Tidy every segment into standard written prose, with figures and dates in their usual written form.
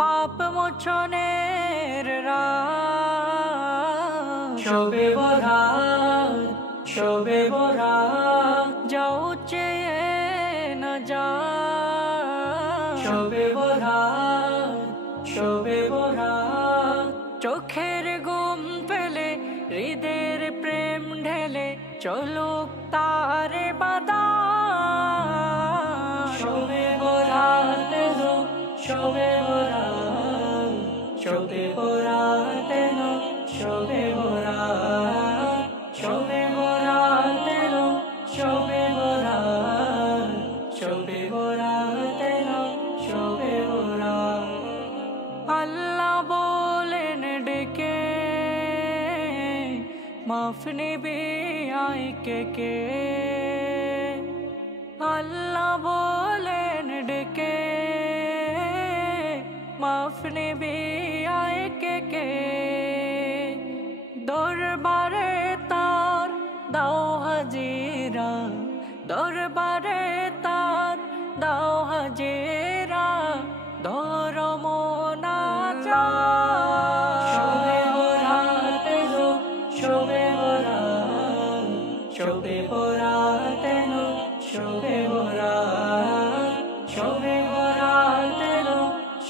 পাপ মোচনের রাত শোবে বরাত শোবে বরাত যাও চেয়ে না যা শোবে বরাত শোবে বরাত চোখের ঘুম ফেলে হৃদের প্রেম ঢেলে চলুক তারে বাদা শোবে বরাত শোবে বরাত শোবে বরাত শোবে বরাত শোবে বরাত শোবে বরাত শোবে বরাত শোবে বরাত আল্লাহ বলেন ডেকে মাফ নিবি আয় কে আল্লাহ বলেন ডেকে মাফ নিবি আয় কে দরবারে তার দাও হাজিরা দরবারে তার দাও হাজিরা ধর্ম না যা শোবে বরাত শোবে বরাত শোবে বরাত শোবে বরাত শোবে বরাত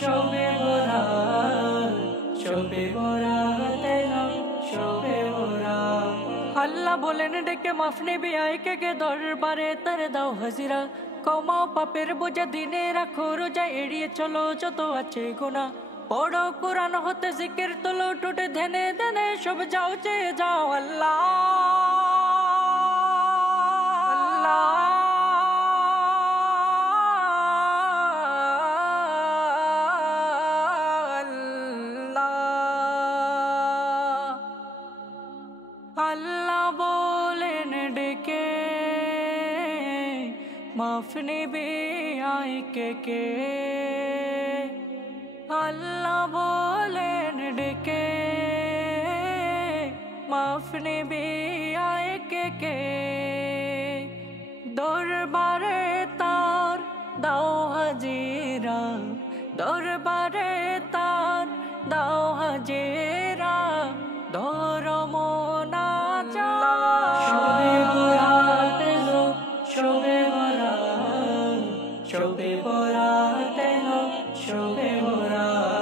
শোবে বরাত শোবে বরাত শোবে বরাত আল্লাহ বলেন ডেকে মাফ নিবি আয় কে দরবারে তার দাও হাজিরা কমাও পাপের বোঝা দিনে রাখো রোজা এড়িয়ে চলো যত আছে গুনাহ পড়ো কোরআন হতে জিকির তোলো টুটে ধ্যানে ধ্যানে সব যাও চেয়ে যাও আল্লাহ আল্লাহ বলেন ডেকে মাফ নিবি আয় কে আল্লাহ বলেন ডেকে মাফ নিবি আয় কে দরবারে তার দাও হাজিরা দরবারে তার দাও হাজিরা ধর্ম না যা শোবে বরাত শোবে বরাত শোবে বরাত শোবে বরাত